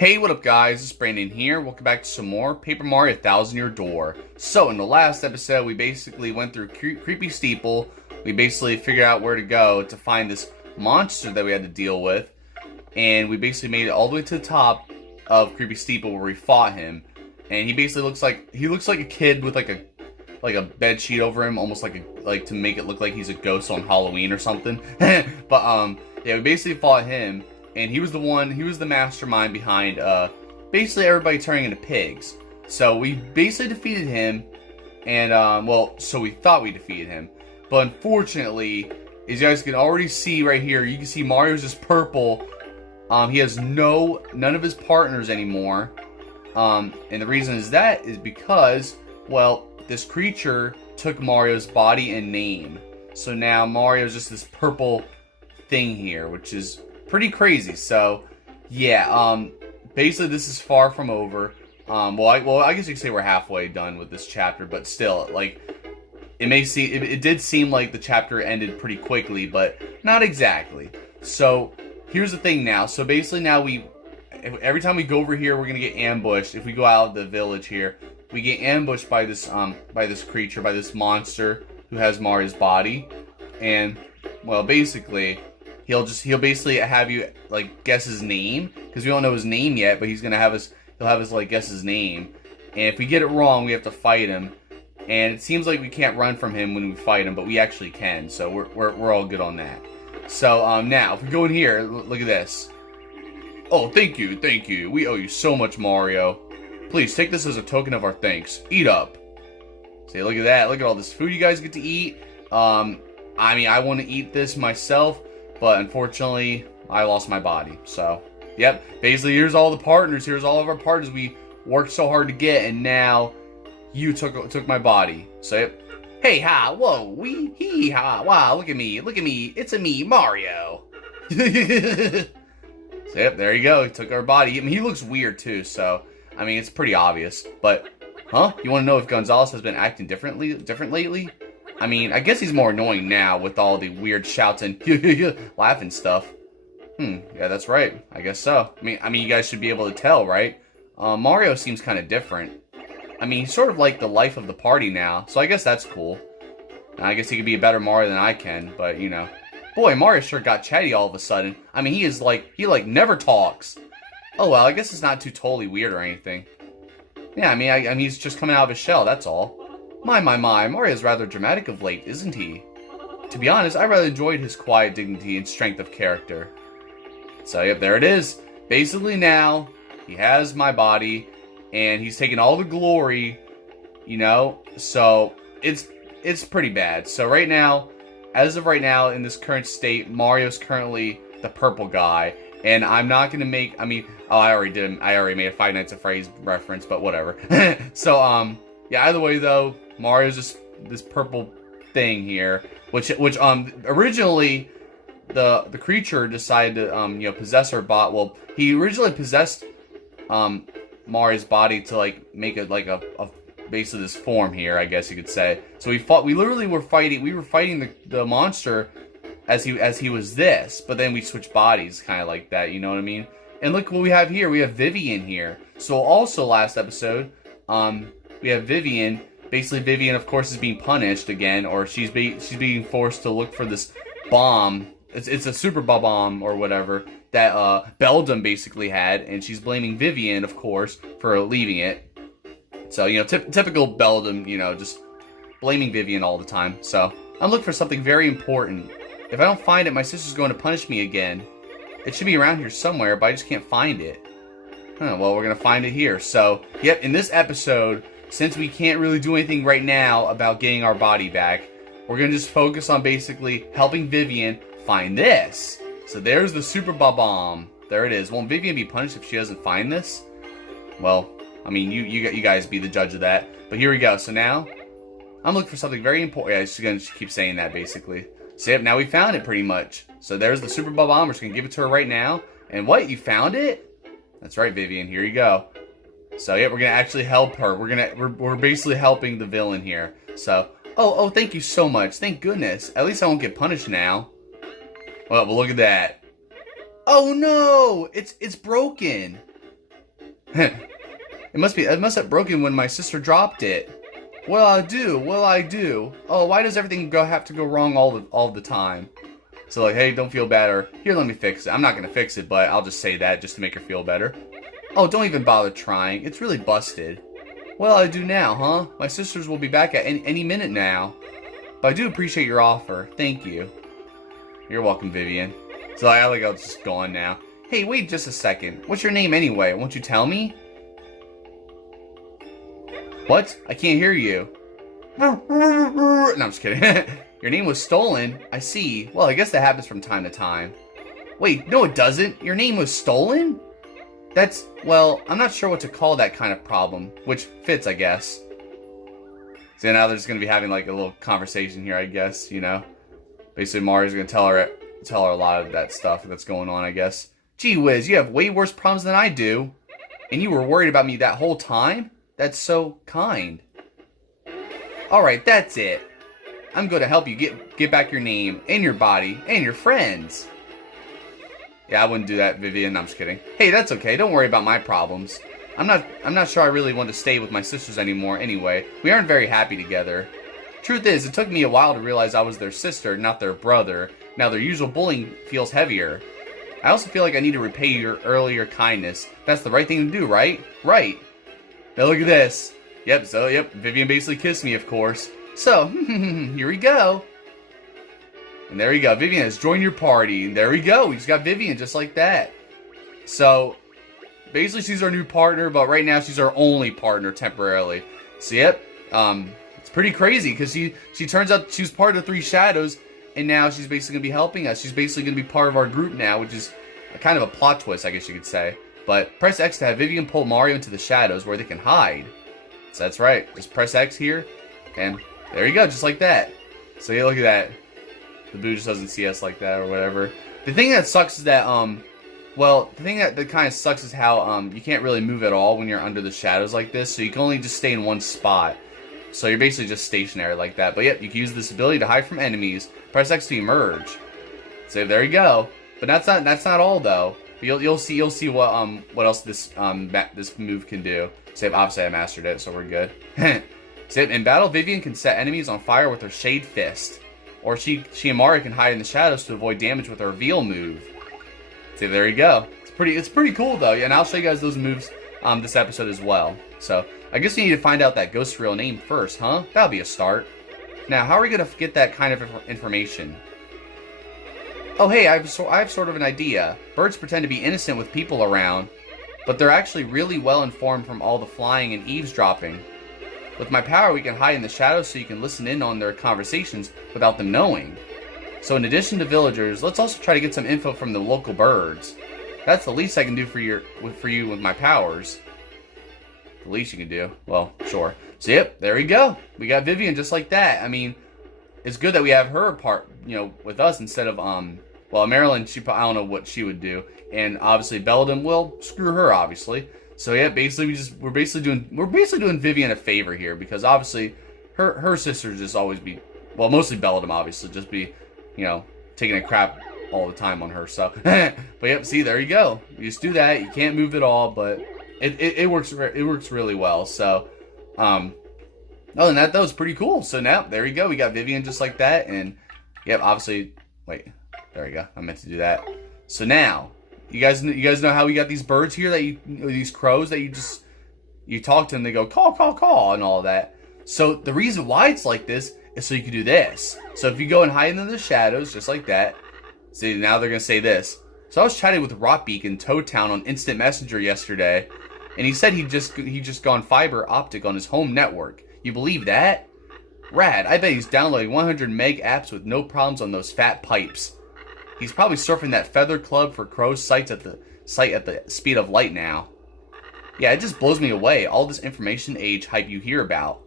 Hey, what up guys, it's Brandon here. Welcome back to some more Paper Mario 1000 Year Door. So in the last episode, we basically went through Creepy Steeple. We basically figured out where to go to find this monster that we had to deal with. And we basically made it all the way to the top of Creepy Steeple where we fought him. And he basically looks like a kid with like a bed sheet over him, almost like to make it look like he's a ghost on Halloween or something. But yeah, we basically fought him. And he was the mastermind behind basically everybody turning into pigs. So we basically defeated him, and well, so we thought we defeated him. But unfortunately, as you guys can already see right here, you can see Mario's just purple. He has none of his partners anymore. And the reason is because, well, this creature took Mario's body and name. So now Mario's just this purple thing here, which is pretty crazy. So yeah, basically this is far from over. Well, I guess you could say we're halfway done with this chapter, but still, like, it did seem like the chapter ended pretty quickly, but not exactly. So here's the thing now. So basically now every time we go over here, we're gonna get ambushed. If we go out of the village here, we get ambushed by this creature, by this monster who has Mario's body, and well, basically he'll basically have you like guess his name, because we don't know his name yet, but he'll have us like guess his name, and if we get it wrong, we have to fight him. And it seems like we can't run from him when we fight him, but we actually can, so we're all good on that. So now if we go in here, look at this. Oh, thank you, we owe you so much, Mario. Please take this as a token of our thanks. Eat up. See, look at that, look at all this food you guys get to eat. I mean, I want to eat this myself, but unfortunately, I lost my body. So, yep. Basically, here's all the partners. Here's all of our partners we worked so hard to get, and now you took my body. So, yep. Hey, ha, whoa, wee, hee, ha, wow, look at me, it's a me, Mario. So, yep, there you go. He took our body. I mean, he looks weird, too, so, I mean, it's pretty obvious. But, huh? You want to know if Gonzalez has been acting different lately? I mean, I guess he's more annoying now with all the weird shouts and laughing stuff. Yeah, that's right. I guess so. I mean, you guys should be able to tell, right? Mario seems kind of different. I mean, he's sort of like the life of the party now, so I guess that's cool. And I guess he could be a better Mario than I can, but, you know. Boy, Mario sure got chatty all of a sudden. I mean, he never talks. Oh, well, I guess it's not too totally weird or anything. Yeah, I mean, he's just coming out of his shell, that's all. My, Mario's rather dramatic of late, isn't he? To be honest, I rather enjoyed his quiet dignity and strength of character. So, yep, there it is. Basically now, he has my body, and he's taking all the glory, you know? So, it's pretty bad. So right now, as of right now, in this current state, Mario's currently the purple guy, and I'm not gonna make, I mean, oh, I already made a Five Nights at Freddy's reference, but whatever. So, yeah, either way though, Mario's just this purple thing here, which originally the creature decided to possess her bot. Well, he originally possessed Mario's body to like make it like a basically this form here, I guess you could say. So we literally were fighting the monster as he was this, but then we switched bodies, kind of like that, you know what I mean? And look what we have here. We have Vivian here. So also last episode, we have Vivian. Basically, Vivian, of course, is being punished again, or she's being forced to look for this bomb. It's a Superbombomb or whatever that Beldam basically had, and she's blaming Vivian, of course, for leaving it. So, you know, typical Beldam, you know, just blaming Vivian all the time. So, I'm looking for something very important. If I don't find it, my sister's going to punish me again. It should be around here somewhere, but I just can't find it. Well, we're going to find it here. So, yep, in this episode, since we can't really do anything right now about getting our body back, we're going to just focus on basically helping Vivian find this. So there's the Superbombomb. There it is. Won't Vivian be punished if she doesn't find this? Well, I mean, you guys be the judge of that. But here we go. So now, I'm looking for something very important. Yeah, she's going to keep saying that, basically. So yep, now we found it, pretty much. So there's the Superbombomb. We're just going to give it to her right now. And what? You found it? That's right, Vivian. Here you go. So yeah, we're gonna actually help her. We're basically helping the villain here. So, oh, thank you so much. Thank goodness. At least I won't get punished now. Well, but look at that. Oh no! It's broken. It must have broken when my sister dropped it. What'll I do? What'll I do? Oh, why does everything have to go wrong all the time? So like, hey, don't feel bad, or here, let me fix it. I'm not gonna fix it, but I'll just say that just to make her feel better. Oh, don't even bother trying. It's really busted. What'll I do now, huh? My sisters will be back at any minute now. But I do appreciate your offer. Thank you. You're welcome, Vivian. So I like it's just gone now. Hey, wait just a second. What's your name anyway? Won't you tell me? What? I can't hear you. No, I'm just kidding. Your name was stolen? I see. Well, I guess that happens from time to time. Wait, no it doesn't. Your name was stolen? That's, well, I'm not sure what to call that kind of problem. Which fits, I guess. So now they're just going to be having like a little conversation here, I guess, you know. Basically, Mario's going to tell her a lot of that stuff that's going on, I guess. Gee whiz, you have way worse problems than I do. And you were worried about me that whole time? That's so kind. Alright, that's it. I'm going to help you get back your name, and your body, and your friends. Yeah, I wouldn't do that, Vivian. I'm just kidding. Hey, that's okay. Don't worry about my problems. I'm not sure I really want to stay with my sisters anymore anyway. We aren't very happy together. Truth is, it took me a while to realize I was their sister, not their brother. Now their usual bullying feels heavier. I also feel like I need to repay your earlier kindness. That's the right thing to do, right? Right. Now look at this. Yep, Vivian basically kissed me, of course. So, here we go. And there we go. Vivian has joined your party. And there we go. We just got Vivian just like that. So, basically she's our new partner, but right now she's our only partner temporarily. So, yep. It's pretty crazy because she turns out she was part of the Three Shadows, and now she's basically going to be helping us. She's basically going to be part of our group now, which is kind of a plot twist, I guess you could say. But press X to have Vivian pull Mario into the shadows where they can hide. So that's right. Just press X here, and there you go, just like that. So yeah, look at that. The Boo just doesn't see us like that or whatever. The thing that sucks is that, well, the thing that kind of sucks is how, you can't really move at all when you're under the shadows like this, so you can only just stay in one spot. So you're basically just stationary like that. But yep, you can use this ability to hide from enemies. Press X to emerge. So there you go. But that's not all though. You'll see what else this move can do. So obviously I mastered it, so we're good. So in battle, Vivian can set enemies on fire with her Shade Fist, or she and Mario can hide in the shadows to avoid damage with her Reveal move. So there you go. It's pretty cool though. Yeah, and I'll show you guys those moves this episode as well. So I guess we need to find out that ghost's real name first, huh? That'll be a start. Now, how are we gonna get that kind of information? Oh, hey, I have sort of an idea. Birds pretend to be innocent with people around, but they're actually really well informed from all the flying and eavesdropping. With my power, we can hide in the shadows so you can listen in on their conversations without them knowing. So in addition to villagers, let's also try to get some info from the local birds. That's the least I can do for you with my powers. The least you can do. Well, sure. So yep, there we go. We got Vivian just like that. I mean, it's good that we have her with us instead of well, Marilyn. I don't know what she would do, and obviously Beldam. Well, screw her, obviously. So yeah, basically we're basically doing Vivian a favor here, because obviously her sisters just always be, well, mostly Beldam obviously just be, taking a crap all the time on her. So, but yep, see, there you go. You just do that. You can't move at all, but it works. It works really well. So, other than that, that was pretty cool. So now there you go. We got Vivian just like that, and yep, obviously. Wait, there we go. I meant to do that. So now, you guys know how we got these birds here these crows that you talk to them, they go caw caw caw and all that. So the reason why it's like this is so you can do this. So if you go and hide in the shadows just like that, see, now they're gonna say this. So I was chatting with Rotbeak in Toad Town on Instant Messenger yesterday, and he said he just gone fiber optic on his home network. You believe that? Rad. I bet he's downloading 100 meg apps with no problems on those fat pipes. He's probably surfing that Feather Club for Crows sites at the speed of light now. Yeah, it just blows me away, all this information age hype you hear about.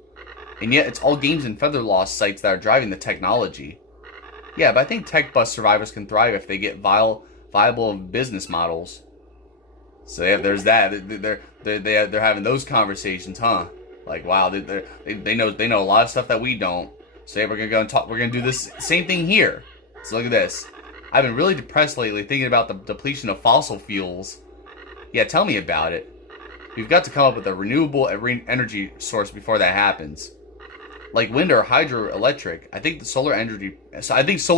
And yet it's all games and Feather Lost sites that are driving the technology. Yeah, but I think tech bust survivors can thrive if they get viable business models. So yeah, there's that. They're having those conversations, huh? Like, wow, they know a lot of stuff that we don't. So yeah, we're gonna go and talk. We're gonna do this same thing here. So look at this. I've been really depressed lately, thinking about the depletion of fossil fuels. Yeah, tell me about it. we've got to come up with a renewable energy source before that happens. Like wind or hydroelectric. I think solar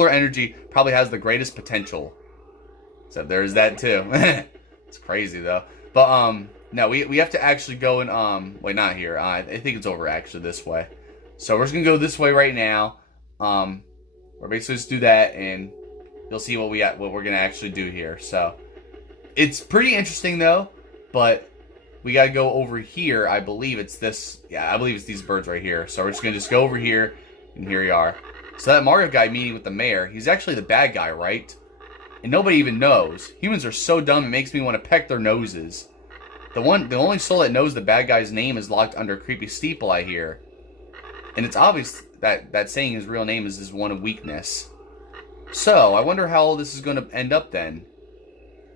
energy probably has the greatest potential. So there's that too. It's crazy though. But no, we have to actually go and wait, not here. I think it's over actually this way. So we're just gonna go this way right now. We're basically just do that, and you'll see what we're gonna actually do here. So it's pretty interesting though, but we gotta go over here. I believe it's this. Yeah, I believe it's these birds right here. So we're just gonna go over here, and here we are. So that Mario guy meeting with the mayor, he's actually the bad guy, right? And nobody even knows. Humans are so dumb, it makes me want to peck their noses. The only soul that knows the bad guy's name is locked under Creepy Steeple, I hear. And it's obvious that saying his real name is his one of weakness. So, I wonder how all this is going to end up then.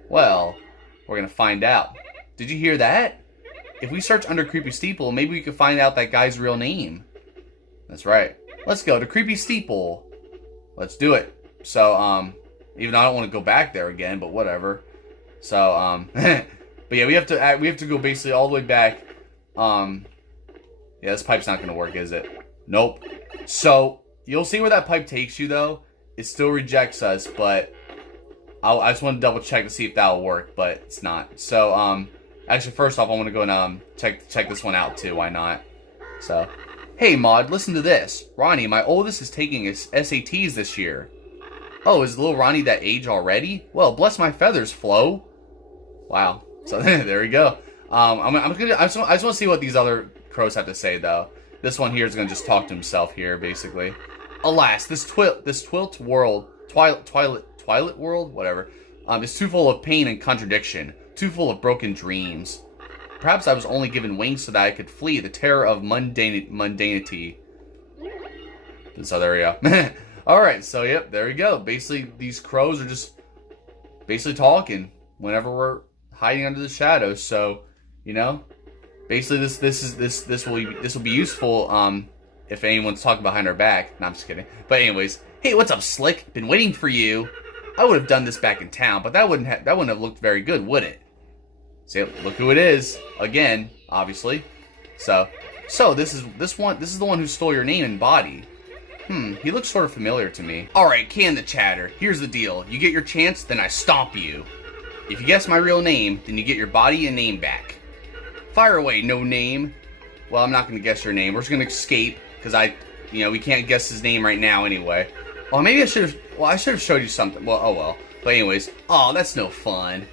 Well, we're going to find out. Did you hear that? If we search under Creepy Steeple, maybe we could find out that guy's real name. That's right. Let's go to Creepy Steeple. Let's do it. So, even though I don't want to go back there again, but whatever. So, but yeah, we have to go basically all the way back. Yeah, this pipe's not going to work, is it? Nope. So, you'll see where that pipe takes you, though. It still rejects us, but I just want to double check to see if that'll work, but it's not. So, actually, first off, I want to go and check this one out, too. Why not? So, hey, Maud, listen to this. Ronnie, my oldest, is taking his SATs this year. Oh, is little Ronnie that age already? Well, bless my feathers, Flo. Wow. So, there we go. I just want to see what these other crows have to say, though. This one here is going to just talk to himself here, basically. Alas, this Twilight world, whatever, is too full of pain and contradiction, too full of broken dreams. Perhaps I was only given wings so that I could flee the terror of mundanity. So there we go. Alright, so yep, there we go. Basically, these crows are just basically talking whenever we're hiding under the shadows. So, you know, basically this will be useful if anyone's talking behind our back. No, I'm just kidding. But anyways, hey, what's up, Slick? Been waiting for you. I would have done this back in town, but that wouldn't have looked very good, would it? See, look who it is again, obviously. So this is the one who stole your name and body. He looks sort of familiar to me. Alright, can the chatter. Here's the deal. You get your chance, then I stomp you. If you guess my real name, then you get your body and name back. Fire away, no name. Well, I'm not going to guess your name. We're just going to escape, because we can't guess his name right now anyway. Well, maybe I should have showed you something. Well, oh well. But anyways, oh, that's no fun.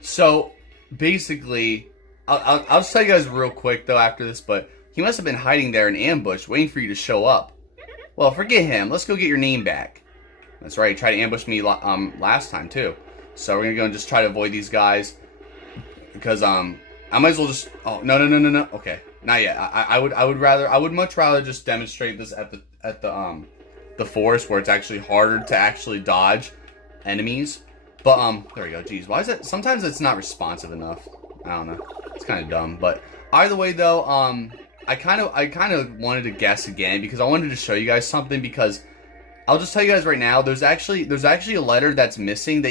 So, basically, I'll just tell you guys real quick, though, after this, but he must have been hiding there in ambush, waiting for you to show up. Well, forget him. Let's go get your name back. That's right. He tried to ambush me last time, too. So we're going to go and just try to avoid these guys. Because, I might as well just... Oh, no. Okay. Not yet. I would much rather just demonstrate this at the forest where it's actually harder to actually dodge enemies. But, there we go. Jeez. Why is it... Sometimes it's not responsive enough. I don't know. It's kind of dumb. But either way, though, I kind of wanted to guess again because I wanted to show you guys something, because I'll just tell you guys right now, there's actually a letter that's missing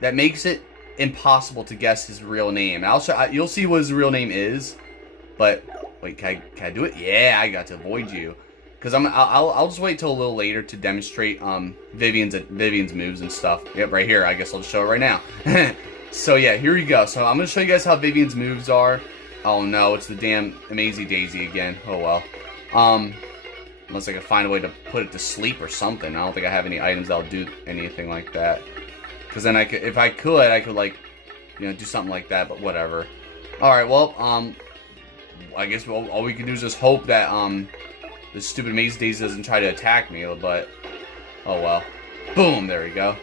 that makes it impossible to guess his real name. And you'll see what his real name is. But wait, can I do it? Yeah, I got to avoid you. Because I'll just wait till a little later to demonstrate Vivian's moves and stuff. Yep, right here. I guess I'll just show it right now. So yeah, here we go. So I'm gonna show you guys how Vivian's moves are. Oh no, it's the damn Amazing Daisy again. Oh well. Unless I can find a way to put it to sleep or something. I don't think I have any items that'll do anything like that. Because then if I could like, do something like that. But whatever. All right. Well, I guess all we can do is just hope that this stupid Amazing Daisy doesn't try to attack me. But oh well. Boom. There we go.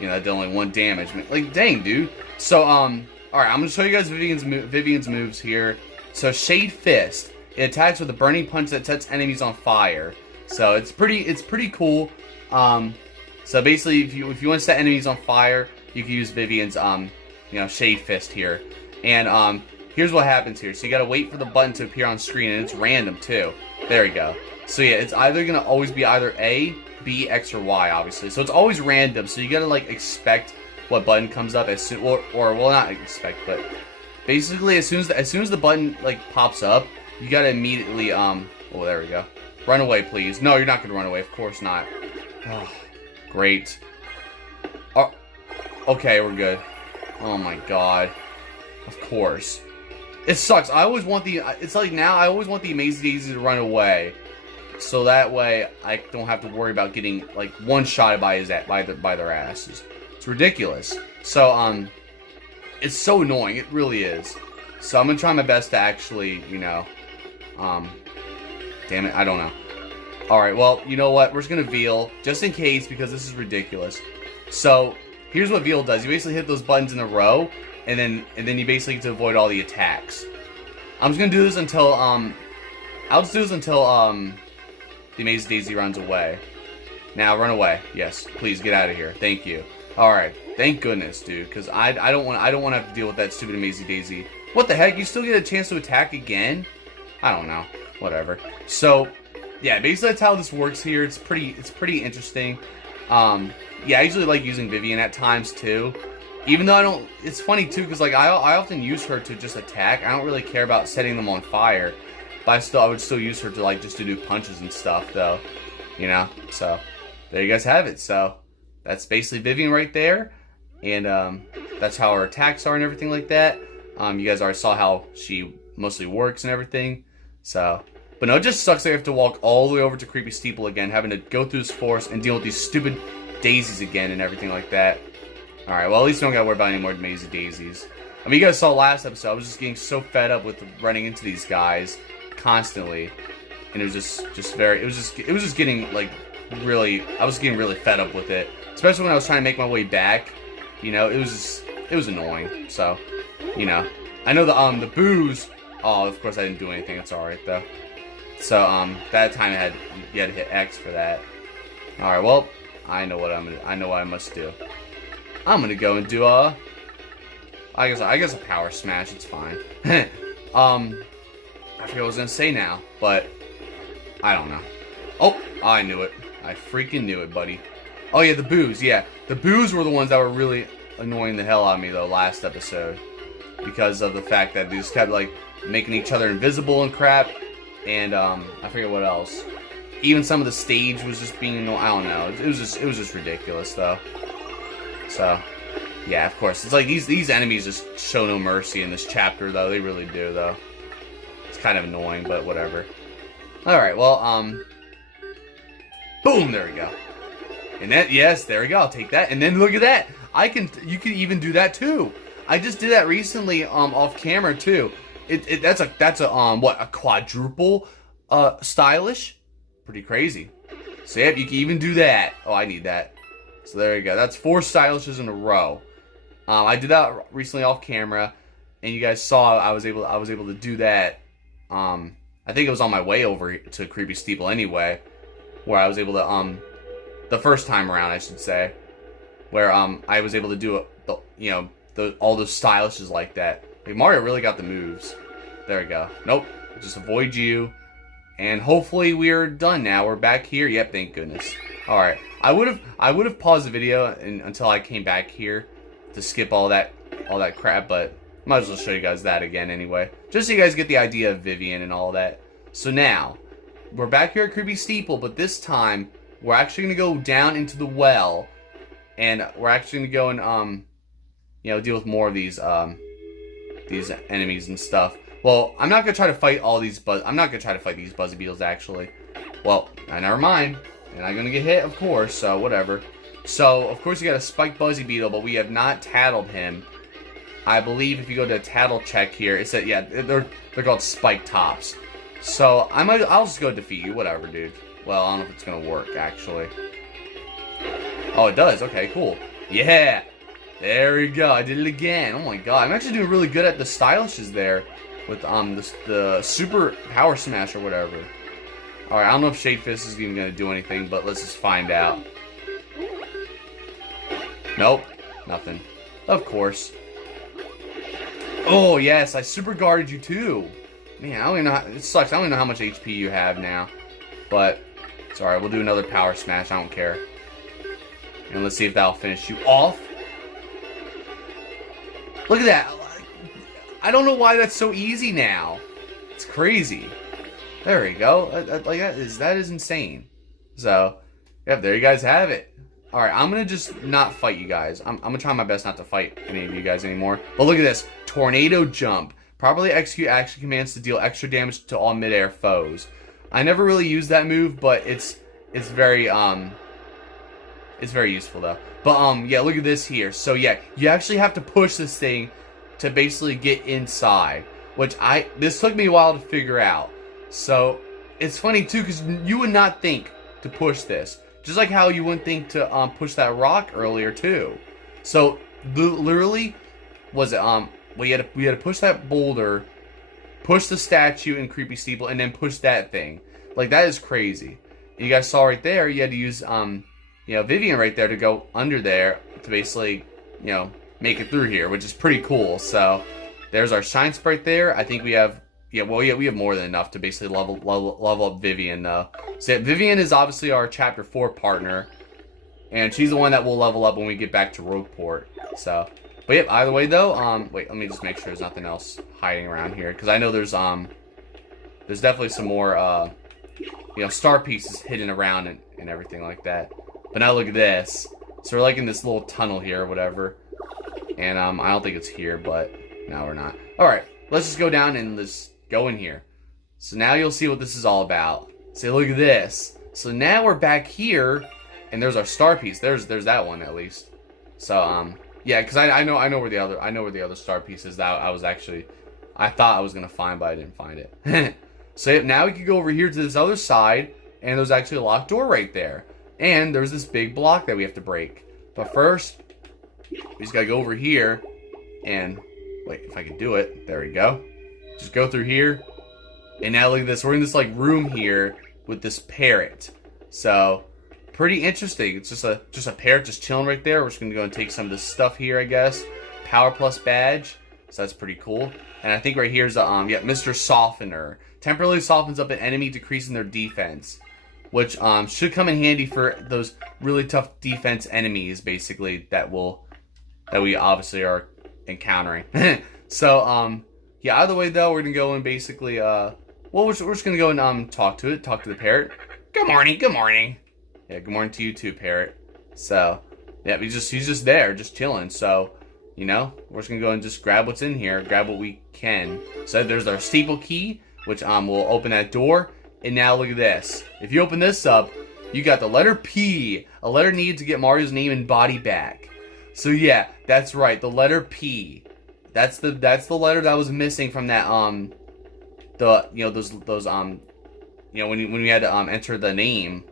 That did only 1 damage. Like, dang, dude. So alright, I'm going to show you guys Vivian's moves here. So, Shade Fist. It attacks with a burning punch that sets enemies on fire. So, it's pretty cool. So, basically, if you want to set enemies on fire, you can use Vivian's, Shade Fist here. And, here's what happens here. So, you got to wait for the button to appear on screen, and it's random, too. There we go. So, yeah, it's either going to always be either A, B, X, or Y, obviously. So, it's always random. So, you got to, like, expect what button comes up as soon, or well, not expect, but Basically, as soon as the button like pops up, you gotta immediately oh, there we go. Run away, please. No, you're not gonna run away. Of course not. Oh, great. Oh, okay, we're good. Oh my god. Of course. It sucks. I always want the. It's like now I always want the Amazing Daisy to run away, so that way I don't have to worry about getting like one-shotted by their asses. It's ridiculous. So it's so annoying. It really is. So I'm gonna try my best to actually, you know, damn it, I don't know. All right, well, you know what? We're just gonna veal just in case because this is ridiculous. So here's what veal does. You basically hit those buttons in a row, and then you basically get to avoid all the attacks. I'm just gonna do this until I'll just do this until the Amazing Daisy runs away. Now run away. Yes, please get out of here. Thank you. All right, thank goodness, dude, because I don't want to have to deal with that stupid Amazing Daisy. What the heck? You still get a chance to attack again? I don't know. Whatever. So yeah, basically that's how this works here. It's pretty interesting. Yeah, I usually like using Vivian at times too. Even though I don't, it's funny too, because like I often use her to just attack. I don't really care about setting them on fire, but I would still use her to like just to do punches and stuff though, you know. So there you guys have it. So that's basically Vivian right there, and that's how her attacks are and everything like that. You guys already saw how she mostly works and everything. So, but no, it just sucks that I have to walk all the way over to Creepy Steeple again, having to go through this forest and deal with these stupid daisies again and everything like that. Alright, well, at least I don't gotta worry about any more Amazing Daisies. I mean, you guys saw last episode, I was just getting so fed up with running into these guys constantly. And it was it was just getting, like, really, I was getting really fed up with it. Especially when I was trying to make my way back. You know, it was annoying. So, you know. I know the booze, oh, of course I didn't do anything, it's alright, though. So, that time you had to hit X for that. Alright, well, I know what I must do. I'm gonna go and do I guess a power smash. It's fine. I forget what I was gonna say now, but I don't know. Oh, I knew it. I freaking knew it, buddy. Oh yeah, the boos. Yeah, the boos were the ones that were really annoying the hell out of me though last episode, because of the fact that they just kept like making each other invisible and crap, and I forget what else. Even some of the stage was just being annoying. I don't know. It was just ridiculous though. So, yeah, of course. It's like these enemies just show no mercy in this chapter, though. They really do, though. It's kind of annoying, but whatever. Alright, well, boom, there we go. And that, yes, there we go. I'll take that. And then look at that. You can even do that, too. I just did that recently, off camera, too. That's a quadruple, stylish? Pretty crazy. So, yep, you can even do that. Oh, I need that. So there you go. That's 4 stylishes in a row. I did that recently off camera, and you guys saw I was able to do that. I think it was on my way over to Creepy Steeple anyway, where I was able to the first time around I should say, where I was able to do all those stylishes like that. Like Mario really got the moves. There we go. Nope. Just avoid you, and hopefully we're done now. We're back here. Yep. Thank goodness. All right. I would have paused the video until I came back here to skip all that crap, but might as well show you guys that again anyway, just so you guys get the idea of Vivian and all that. So now we're back here at Creepy Steeple, but this time we're actually gonna go down into the well, and we're actually gonna go and deal with more of these enemies and stuff. Well, I'm not gonna try to fight I'm not gonna try to fight these Buzzy Beetles actually. Well, never mind. And I'm gonna get hit, of course, so whatever. So, of course, you got a spiked Buzzy Beetle, but we have not tattled him. I believe if you go to tattle check here, it said, yeah, they're called spiked tops. So, I'll just go defeat you, whatever, dude. Well, I don't know if it's gonna work, actually. Oh, it does, okay, cool. Yeah! There we go, I did it again. Oh my god, I'm actually doing really good at the stylishes there with, the super power smash or whatever. Alright, I don't know if Shade Fist is even going to do anything, but let's just find out. Nope. Nothing. Of course. Oh, yes, I super guarded you too. Man, I don't even know it sucks. I don't even know how much HP you have now. But, it's alright, we'll do another power smash. I don't care. And let's see if that'll finish you off. Look at that. I don't know why that's so easy now. It's crazy. There we go. Like that is insane. So, yep, there you guys have it. Alright, I'm gonna just not fight you guys. I'm gonna try my best not to fight any of you guys anymore. But look at this. Tornado Jump. Properly execute action commands to deal extra damage to all midair foes. I never really use that move, but it's very useful though. But yeah, look at this here. So yeah, you actually have to push this thing to basically get inside, which this took me a while to figure out. So it's funny too, because you would not think to push this, just like how you wouldn't think to push that rock earlier too. So literally, was it we had to push that boulder, push the statue in Creepy Steeple, and then push that thing. Like, that is crazy. And you guys saw right there, you had to use Vivian right there to go under there to basically, make it through here, which is pretty cool. So there's our shine sprite there. I think we have we have more than enough to basically level up Vivian though. So Vivian is obviously our chapter 4 partner, and she's the one that will level up when we get back to Rogueport. So, but yep, either way though, wait, let me just make sure there's nothing else hiding around here, because I know there's definitely some more star pieces hidden around and everything like that. But now look at this. So we're like in this little tunnel here or whatever. And I don't think it's here, but no, we're not. Alright, let's just go down and let's go in here. So now you'll see what this is all about. So look at this. So now we're back here, and there's our star piece. There's that one at least. So yeah, because I know where the other star piece is that I thought I was gonna find, but I didn't find it. So now we can go over here to this other side, and there's actually a locked door right there. And there's this big block that we have to break. But first, we just gotta go over here and wait, if I can do it. There we go. Just go through here. And now look at this. We're in this like room here with this parrot. So pretty interesting. It's just a parrot just chilling right there. We're just gonna go and take some of this stuff here, I guess. Power Plus badge. So that's pretty cool. And I think right here's a Mr. Softener. Temporarily softens up an enemy, decreasing their defense. Which should come in handy for those really tough defense enemies, basically, that we obviously are encountering. So, yeah, either way, though, we're going to go and basically, we're just going to go and talk to the parrot. Good morning, good morning. Yeah, good morning to you too, parrot. So, yeah, he's just there, just chilling. So, we're just going to go and just grab what's in here, grab what we can. So, there's our steeple key, which will open that door. And now look at this. If you open this up, you got the letter P, a letter needed to get Mario's name and body back. So yeah, that's right, the letter P. That's the letter that was missing from that when we had to enter the name,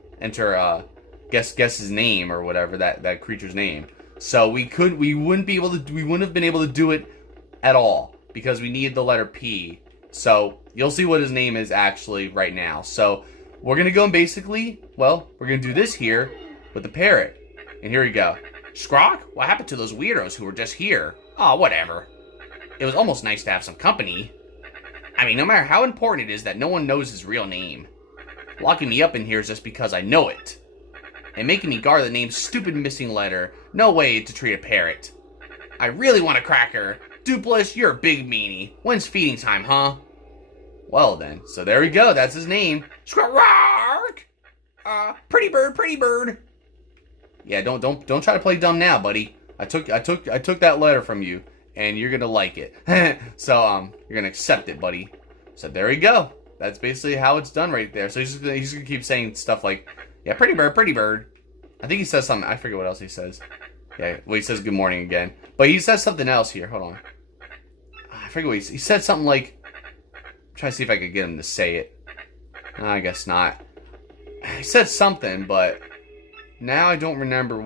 guess his name or whatever, that creature's name. So we wouldn't have been able to do it at all because we needed the letter P. So you'll see what his name is actually right now. So we're going to go and basically, we're going to do this here with the parrot. And here we go. Scrock, what happened to those weirdos who were just here? Oh, whatever. It was almost nice to have some company. I mean, no matter how important it is that no one knows his real name. Locking me up in here is just because I know it. And making me guard the name's stupid missing letter. No way to treat a parrot. I really want a cracker. Dupless, you're a big meanie. When's feeding time, huh? Well then, so there we go. That's his name. Scrock! Pretty bird, pretty bird. Yeah, don't try to play dumb now, buddy. I took that letter from you, and you're gonna like it. So you're gonna accept it, buddy. So there we go. That's basically how it's done right there. So he's just gonna keep saying stuff like, yeah, pretty bird, pretty bird. I think he says something. I forget what else he says. Yeah, well, he says good morning again. But he says something else here. Hold on. I forget what he said something like, I'm trying to see if I could get him to say it. I guess not. He said something, but now I don't remember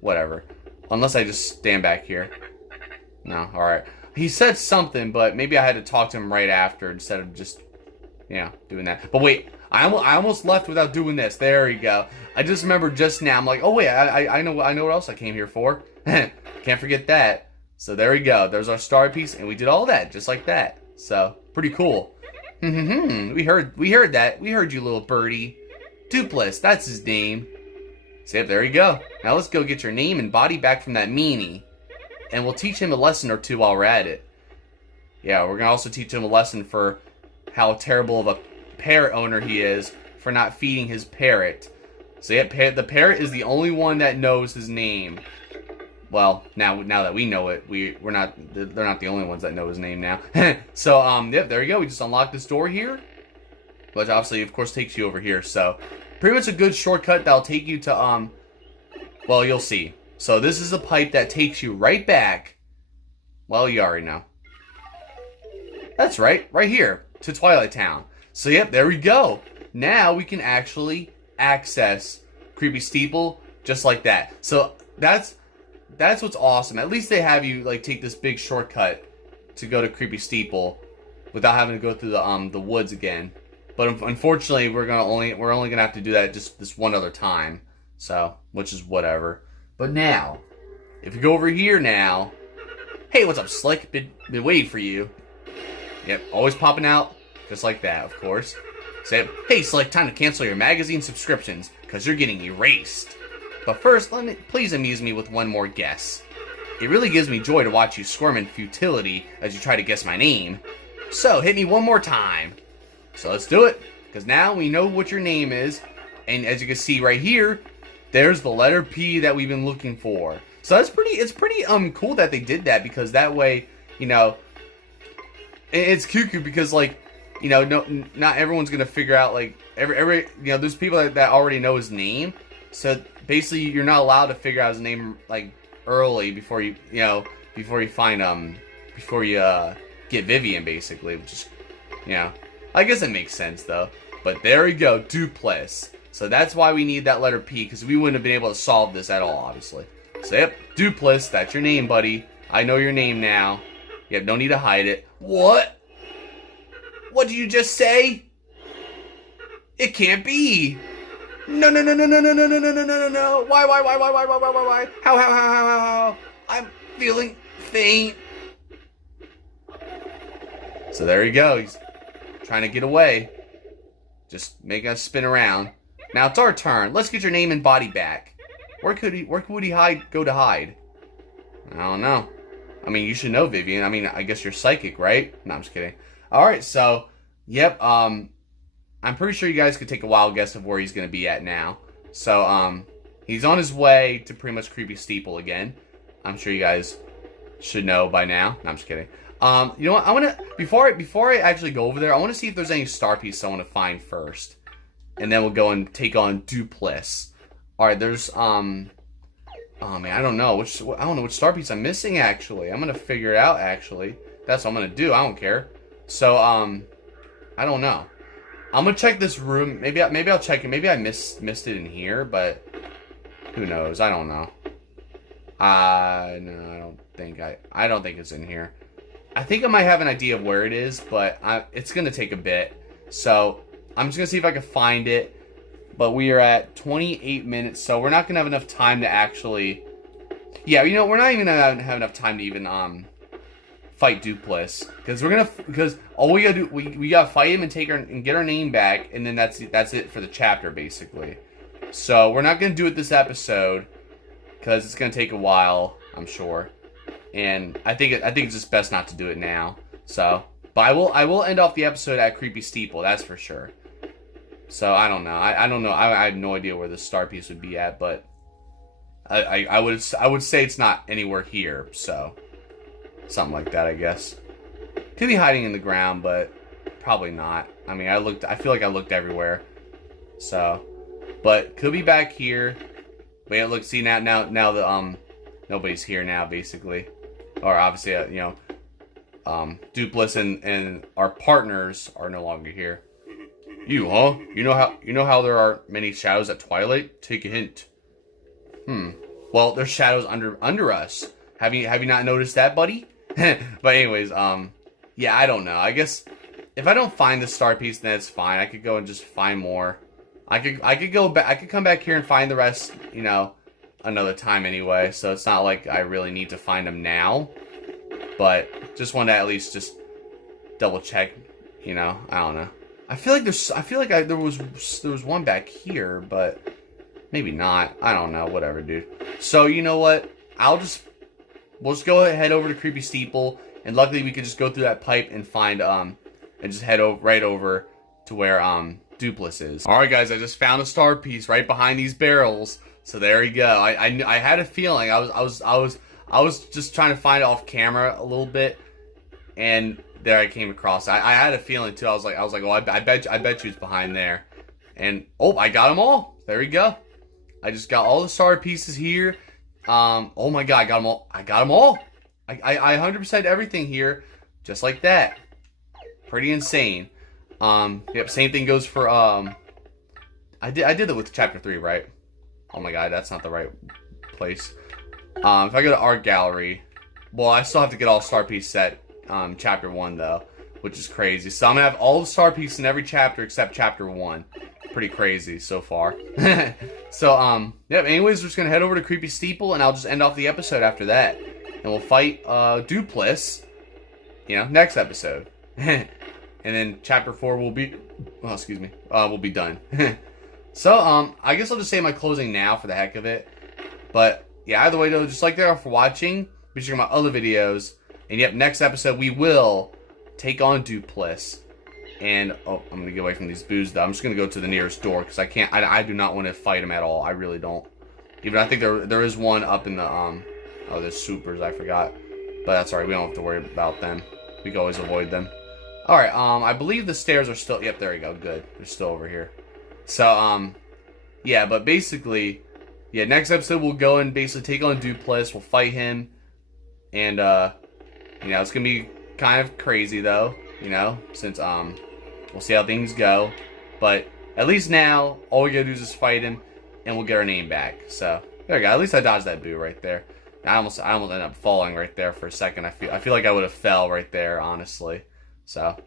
whatever. Unless I just stand back here. No, alright. He said something, but maybe I had to talk to him right after instead of just, doing that. But wait, I almost left without doing this. There we go. I just remembered just now. I'm like, oh wait, I know what else I came here for. Can't forget that. So there we go. There's our star piece, and we did all that just like that. So pretty cool. We heard that. We heard you, little birdie. Dupless, that's his name. So yep, there you go. Now let's go get your name and body back from that meanie, and we'll teach him a lesson or two while we're at it. Yeah, we're gonna also teach him a lesson for how terrible of a parrot owner he is for not feeding his parrot. So yeah, the parrot is the only one that knows his name. Well, now that we know it, they're not the only ones that know his name now. So yep, there you go. We just unlocked this door here, which obviously, of course, takes you over here. So pretty much a good shortcut that'll take you to well, you'll see. So this is a pipe that takes you right back. Well, you already know. That's right here to Twilight Town. So yep, there we go. Now we can actually access Creepy Steeple just like that. So that's what's awesome. At least they have you like take this big shortcut to go to Creepy Steeple without having to go through the woods again. But unfortunately, we're only gonna have to do that just this one other time. So, which is whatever. But now, if you go over here now, hey, what's up, Slick? Been waiting for you. Yep, always popping out just like that, of course. Say, hey, Slick, time to cancel your magazine subscriptions because you're getting erased. But first, please amuse me with one more guess. It really gives me joy to watch you squirm in futility as you try to guess my name. So, hit me one more time. So let's do it, because now we know what your name is, and as you can see right here, there's the letter P that we've been looking for. So it's pretty cool that they did that, because that way, you know, it's cuckoo because, like, you know, not everyone's gonna figure out, like, every you know, there's people that already know his name. So basically, you're not allowed to figure out his name like early before you find before you get Vivian, basically, which is, you know, I guess it makes sense though. But there we go, Duplis. So that's why we need that letter P, because we wouldn't have been able to solve this at all, obviously. So yep, Duplis, that's your name, buddy. I know your name now. Yep, no need to hide it. What? What did you just say? It can't be. No. Why? How? I'm feeling faint. So there you go. He's trying to get away. Just making us spin around. Now it's our turn. Let's get your name and body back. Where would he go to hide? I don't know. I mean, you should know, Vivian. I mean, I guess you're psychic, right? No, I'm just kidding. Alright, so, yep, I'm pretty sure you guys could take a wild guess of where he's going to be at now. So, he's on his way to pretty much Creepy Steeple again. I'm sure you guys should know by now. No, I'm just kidding. You know what? I want to, before I actually go over there, I want to see if there's any star pieces I want to find first. And then we'll go and take on Duplis. Alright, there's, oh man, I don't know which star piece I'm missing, actually. I'm going to figure it out, actually. That's what I'm going to do. I don't care. So, I don't know. I'm gonna check this room. Maybe I'll check it. Maybe I missed it in here, but who knows? I don't know. No, I don't think it's in here. I think I might have an idea of where it is, but it's gonna take a bit. So I'm just gonna see if I can find it. But we are at 28 minutes, so we're not gonna have enough time to actually. Yeah, you know, we're not even gonna have enough time to even fight Duplis, because all we gotta do, we gotta fight him and get our name back, and then that's it for the chapter, basically. So we're not gonna do it this episode because it's gonna take a while, I'm sure, and I think it's just best not to do it now. So, but I will end off the episode at Creepy Steeple, that's for sure. So I don't know, I don't know, I have no idea where the star piece would be at, but I would say it's not anywhere here, so. Something like that, I guess. Could be hiding in the ground, but probably not. I mean, I feel like I looked everywhere. So, but could be back here. Wait, look, see now the nobody's here now, basically. Or obviously, you know, Duplis and our partners are no longer here. You, huh? You know how there are many shadows at twilight? Take a hint. Well, there's shadows under us. Have you not noticed that, buddy? But anyways, yeah, I don't know. I guess if I don't find the star piece, then it's fine. I could go and just find more. I could go back. I could come back here and find the rest, you know, another time anyway. So it's not like I really need to find them now. But just want to at least just double check. You know, I don't know. I feel like there was one back here, but maybe not. I don't know. Whatever, dude. So you know what? We'll just go ahead over to Creepy Steeple, And luckily we could just go through that pipe and find and just head right over to where Dupless is. All right, guys, I just found a star piece right behind these barrels. So there you go. I had a feeling. I was just trying to find it off camera a little bit, and there I came across. I had a feeling too. I was like, oh, I bet you it's behind there. And oh, I got them all. There we go. I just got all the star pieces here. Oh my god, I got them all. I got them all. I 100% everything here, just like that. Pretty insane. Yep, same thing goes for I did it with chapter 3, right? Oh my god, that's not the right place. If I go to art gallery, well, I still have to get all star piece set chapter 1 though, which is crazy. So I'm gonna have all the star pieces in every chapter except chapter 1. Pretty crazy so far. So yeah, anyways, we're just gonna head over to Creepy Steeple and I'll just end off the episode after that. And we'll fight Dupless, you know, next episode. And then chapter 4 will be, oh, excuse me, will be done. So, I guess I'll just say my closing now for the heck of it. But, yeah, either way, though, just like there for watching, be sure to check out my other videos. And, yep, next episode, we will take on Dupless. And, oh, I'm going to get away from these boos, though. I'm just going to go to the nearest door, because I can't, I do not want to fight him at all. I really don't. Even, I think there is one up in the, oh, there's supers, I forgot. But that's alright, we don't have to worry about them. We can always avoid them. Alright, I believe the stairs are still... Yep, there we go. Good. They're still over here. So, yeah, but basically... Yeah, next episode we'll go and basically take on Dupless. We'll fight him. And, you know, it's gonna be kind of crazy, though. You know, since, we'll see how things go. But, at least now, all we gotta do is just fight him. And we'll get our name back. So, there we go. At least I dodged that boo right there. I almost ended up falling right there for a second. I feel like I would have fell right there, honestly. So,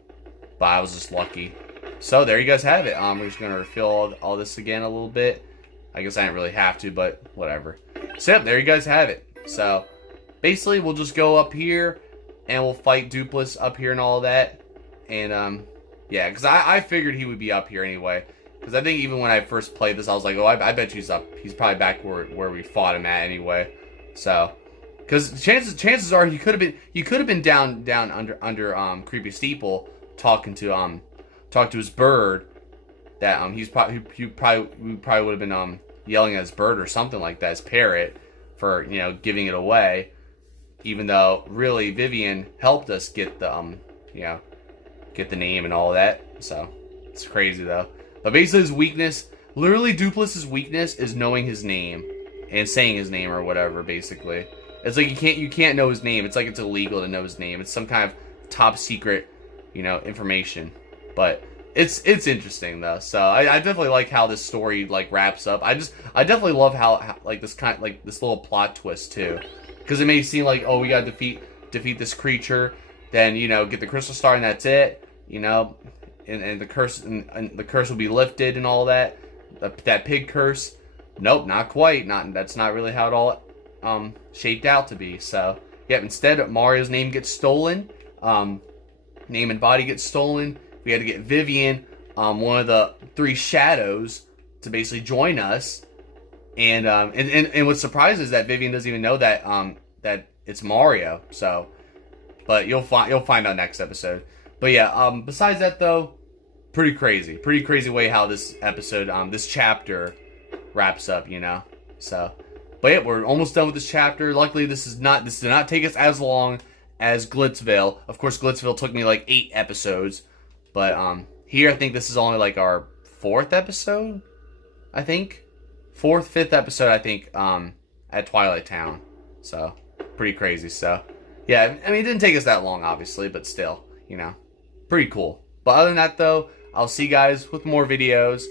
but I was just lucky. So there you guys have it. We're just gonna refill all this again a little bit. I guess I didn't really have to, but whatever. So yep, there you guys have it. So basically, we'll just go up here and we'll fight Dupless up here and all that. And yeah, because I figured he would be up here anyway. Because I think even when I first played this, I was like, oh, I bet he's up. He's probably back where we fought him at anyway. So, because chances are you could have been down under Creepy Steeple talking to his bird that we probably would have been yelling at his bird or something like that, his parrot, for, you know, giving it away, even though really Vivian helped us get the you know, get the name and all that. So it's crazy though. But basically his weakness, literally Dupless's weakness is knowing his name and saying his name or whatever, basically. It's like you can't know his name. It's like it's illegal to know his name. It's some kind of top secret, you know, information. But it's interesting though. So I definitely like how this story like wraps up. I definitely love how like this little plot twist too. Because it may seem like, oh, we gotta defeat this creature, then, you know, get the crystal star and that's it, you know, and the curse and the curse will be lifted and all that. That pig curse. Nope, not quite. That's not really how it all shaped out to be. So, yeah, instead Mario's name gets stolen. Name and body gets stolen. We had to get Vivian, one of the 3 shadows, to basically join us. And what's surprising is that Vivian doesn't even know that that it's Mario. So, but you'll find out next episode. But yeah, besides that though, pretty crazy way how this episode, this chapter wraps up, you know. So, but yeah, we're almost done with this chapter. Luckily, this did not take us as long as Glitzville. Of course, Glitzville took me like 8 episodes, but here I think this is only like our 4th episode. I think 4th, 5th episode. I think at Twilight Town. So pretty crazy. So yeah, I mean it didn't take us that long, obviously, but still, you know, pretty cool. But other than that, though, I'll see you guys with more videos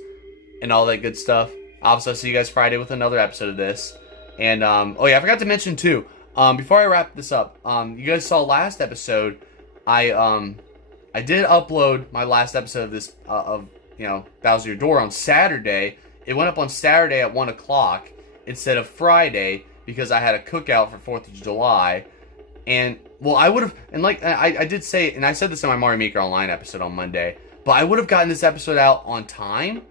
and all that good stuff. Obviously, I'll see you guys Friday with another episode of this. And, oh yeah, I forgot to mention, too, before I wrap this up, you guys saw last episode, I did upload my last episode of this, you know, Thousand Year Door on Saturday. It went up on Saturday at 1 o'clock instead of Friday because I had a cookout for 4th of July. And, well, I would have, and like, I did say, and I said this in my Mario Maker Online episode on Monday, but I would have gotten this episode out on time,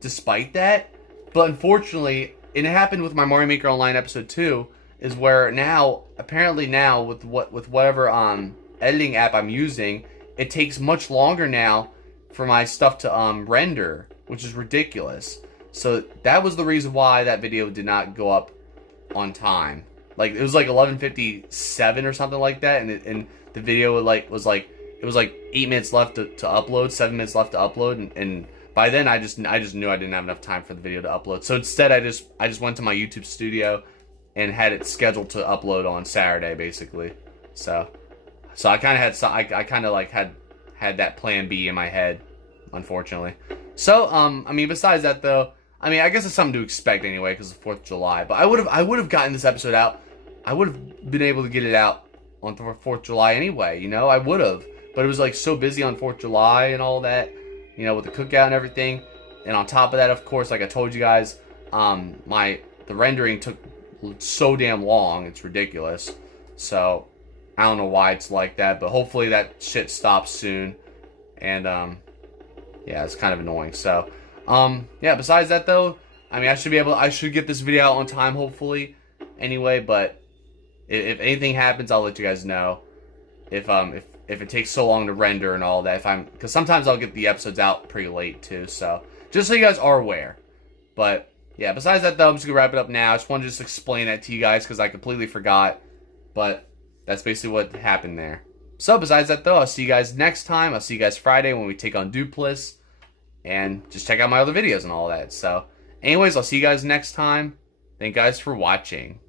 despite that. But unfortunately, and it happened with my Mario Maker Online episode 2, is where now, apparently now, with whatever editing app I'm using, it takes much longer now for my stuff to render, which is ridiculous. So that was the reason why that video did not go up on time. Like, it was like 11:57 or something like that, and the video was like 8 minutes left to upload, 7 minutes left to upload, and by then I just knew I didn't have enough time for the video to upload. So instead I just went to my YouTube studio and had it scheduled to upload on Saturday, basically. So I kind of had that plan B in my head, unfortunately. So I mean, besides that though, I mean, I guess it's something to expect anyway because it's the 4th of July. But I would have gotten this episode out. I would have been able to get it out on the 4th of July anyway, you know? I would have. But it was like so busy on 4th of July and all that, you know, with the cookout and everything. And on top of that, of course, like I told you guys, the rendering took so damn long. It's ridiculous. So I don't know why it's like that, but hopefully that shit stops soon. And yeah, it's kind of annoying. So yeah, besides that though, I mean, I should get this video out on time, hopefully, anyway. But if anything happens, I'll let you guys know. If it takes so long to render and all that, because sometimes I'll get the episodes out pretty late too. So just so you guys are aware. But yeah, besides that though, I'm just gonna wrap it up now. I just wanted to just explain that to you guys because I completely forgot. But that's basically what happened there. So besides that though, I'll see you guys next time. I'll see you guys Friday when we take on Dupless. And just check out my other videos and all that. So anyways, I'll see you guys next time. Thank you guys for watching.